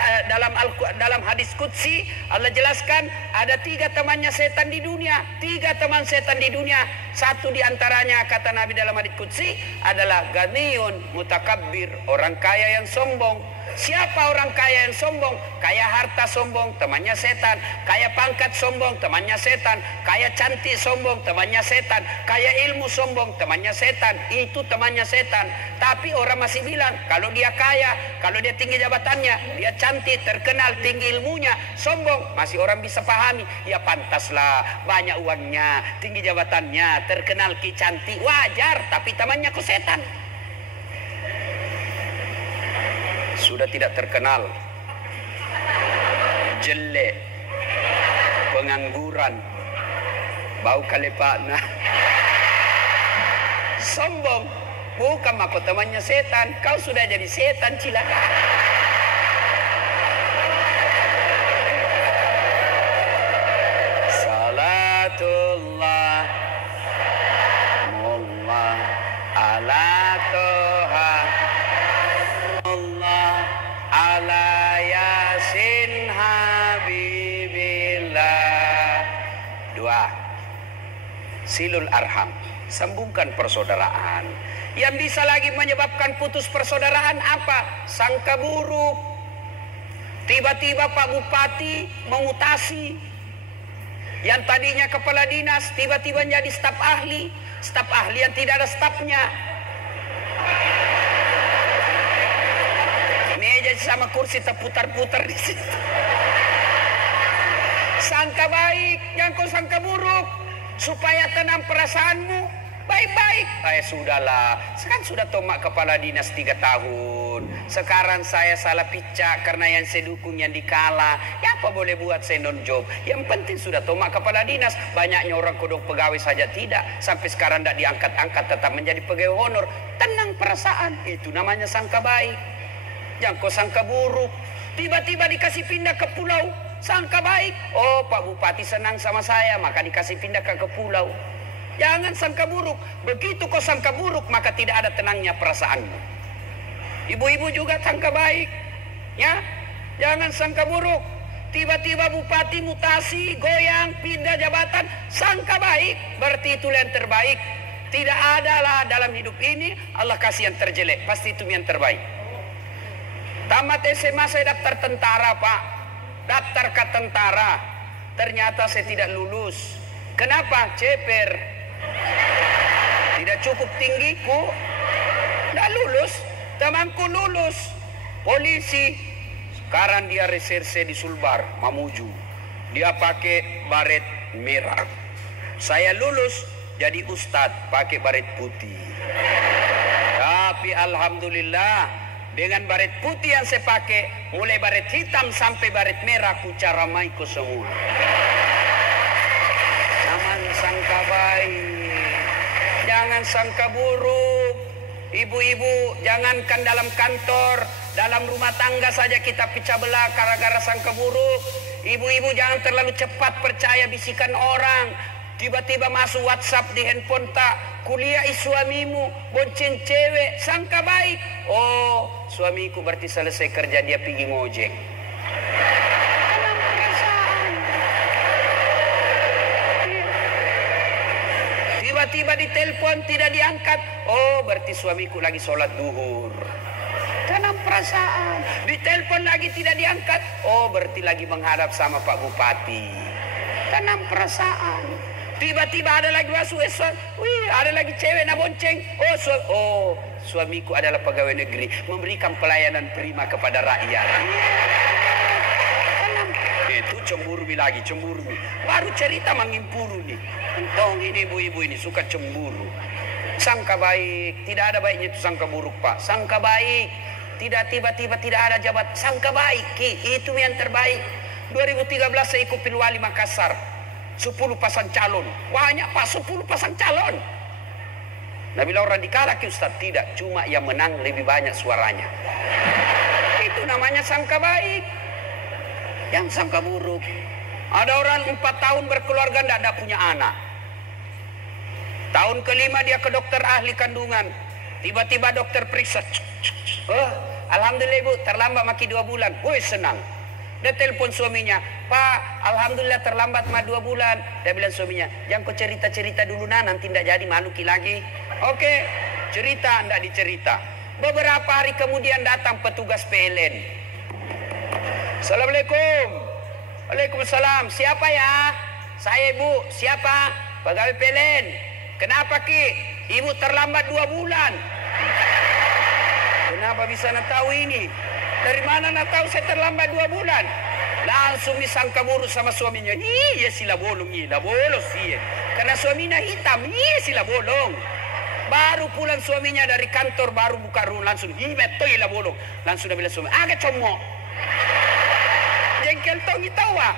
dalam hadis Qudsi Allah jelaskan ada 3 temannya setan di dunia. 3 teman setan di dunia. Satu diantaranya kata Nabi dalam hadis Qudsi adalah ganiyun mutakabbir, orang kaya yang sombong. Siapa orang kaya yang sombong? Kaya harta sombong, temannya setan. Kaya pangkat sombong, temannya setan. Kaya cantik sombong, temannya setan. Kaya ilmu sombong, temannya setan. Itu temannya setan. Tapi orang masih bilang, kalau dia kaya, kalau dia tinggi jabatannya, dia cantik, terkenal, tinggi ilmunya, sombong, masih orang bisa pahami. Ya pantaslah, banyak uangnya, tinggi jabatannya, terkenal, cantik, wajar. Tapi temannya kok setan. Sudah tidak terkenal, jelek, pengangguran, bau kalepana, sombong. Bukan mako temannya setan, kau sudah jadi setan cilaka. Salatullah mullah ala toha ala yasin habibillah. 2. Silul arham, sambungkan persaudaraan. Yang bisa lagi menyebabkan putus persaudaraan apa? Sangka buruk. Tiba-tiba Pak Bupati mengutasi, Yang tadinya kepala dinas tiba-tiba jadi staf ahli yang tidak ada stafnya. Meja sama kursi terputar-putar di situ. Sangka baik, jangan kau sangka buruk, supaya tenang perasaanmu. Baik-baik. Sudahlah, sekarang sudah tomak kepala dinas 3 tahun. Sekarang saya salah picak karena yang saya dukung yang dikalah. Ya apa boleh buat, saya non job. Yang penting sudah tomak kepala dinas. Banyaknya orang kodok pegawai saja tidak. Sampai sekarang tidak diangkat-angkat, tetap menjadi pegawai honor. Tenang perasaan, itu namanya sangka baik. Jangan kau sangka buruk. Tiba-tiba dikasih pindah ke pulau, sangka baik. Oh, Pak Bupati senang sama saya, maka dikasih pindah ke pulau. Jangan sangka buruk. Begitu kau sangka buruk, maka tidak ada tenangnya perasaanmu. Ibu-ibu juga sangka baik, ya. Jangan sangka buruk. Tiba-tiba bupati mutasi, goyang, pindah jabatan, sangka baik. Berarti itulah yang terbaik. Tidak adalah dalam hidup ini Allah kasih yang terjelek, pasti itu yang terbaik. Tamat SMA saya daftar tentara, Pak. Daftar ke tentara. Ternyata saya tidak lulus. Kenapa? Ceper. Tidak cukup tinggiku, tidak lulus. Temanku lulus, polisi. Sekarang dia reserse di Sulbar, Mamuju. Dia pakai baret merah. Saya lulus jadi ustadz pakai baret putih. Tapi alhamdulillah, dengan baret putih yang saya pakai, mulai baret hitam sampai baret merah, ku caramai ku semua. Jangan sangka baik, jangan sangka buruk. Ibu-ibu, jangankan dalam kantor, dalam rumah tangga saja kita pecah belah gara-gara sangka buruk. Ibu-ibu jangan terlalu cepat percaya bisikan orang. Tiba-tiba masuk WhatsApp di handphone tak, kuliah suamimu, bonceng cewek, sangka baik. Oh, suamiku berarti selesai kerja dia pergi ngojek. Tiba-tiba ditelepon tidak diangkat. Oh, berarti suamiku lagi sholat duhur. Tanam perasaan. Ditelepon lagi tidak diangkat. Oh, berarti lagi menghadap sama Pak Bupati. Tanam perasaan. Tiba-tiba ada lagi masuk wih, ada lagi cewek nak bonceng. Oh, suamiku adalah pegawai negeri, memberikan pelayanan prima kepada rakyat. Itu cemburu lagi, cemburu. Baru cerita mengimpuru nih. Entong ini ibu-ibu ini suka cemburu. Sangka baik, tidak ada baiknya itu sangka buruk, Pak. Sangka baik, tidak tiba-tiba tidak ada jabat. Sangka baik, itu yang terbaik. 2013 saya ikut Pilwali Makassar. 10 pasang calon. Banyak, Pak, 10 pasang calon. Nah, bila orang dikalah ke Ustaz, tidak. Cuma yang menang lebih banyak suaranya. Itu namanya sangka baik. Yang sangka buruk. Ada orang 4 tahun berkeluarga tidak punya anak. Tahun kelima dia ke dokter ahli kandungan. Tiba-tiba dokter periksa. Oh, alhamdulillah ibu, terlambat maki 2 bulan. Woi, senang. Dia telepon suaminya. Pak, alhamdulillah terlambat 2 bulan. Dia bilang suaminya, jangan kau cerita-cerita dulu nanti tidak jadi maluki lagi. Oke, cerita tidak dicerita. Beberapa hari kemudian datang petugas PLN. Assalamualaikum. Waalaikumsalam. Siapa ya? Saya ibu. Siapa? Pegawai PLN. Kenapa Ki? Ibu terlambat 2 bulan. Kenapa bisa nak tahu ini? Dari mana nak tahu saya terlambat 2 bulan? Langsung disangka buruk sama suaminya. Iya sila bolong, iya bolong sih. Karena suaminya hitam, iya sila bolong. Baru pulang suaminya dari kantor, baru buka rumah langsung. Himet toh ila bolong. Langsung dia bilang suami, agak comok. Jengkel tong itawa.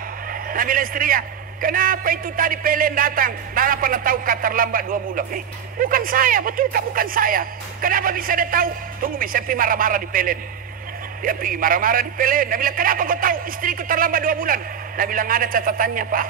Nah bilang istrinya, kenapa itu tadi PLN datang? Nana pernah tahu kata terlambat 2 bulan. Bukan saya, betul kak bukan saya. Kenapa bisa dia tahu? Tunggu bisa pergi marah-marah di PLN. Dia pergi marah-marah di PLN. Nah bilang kenapa kau tahu istriku terlambat 2 bulan? Nah bilang ada catatannya Pak.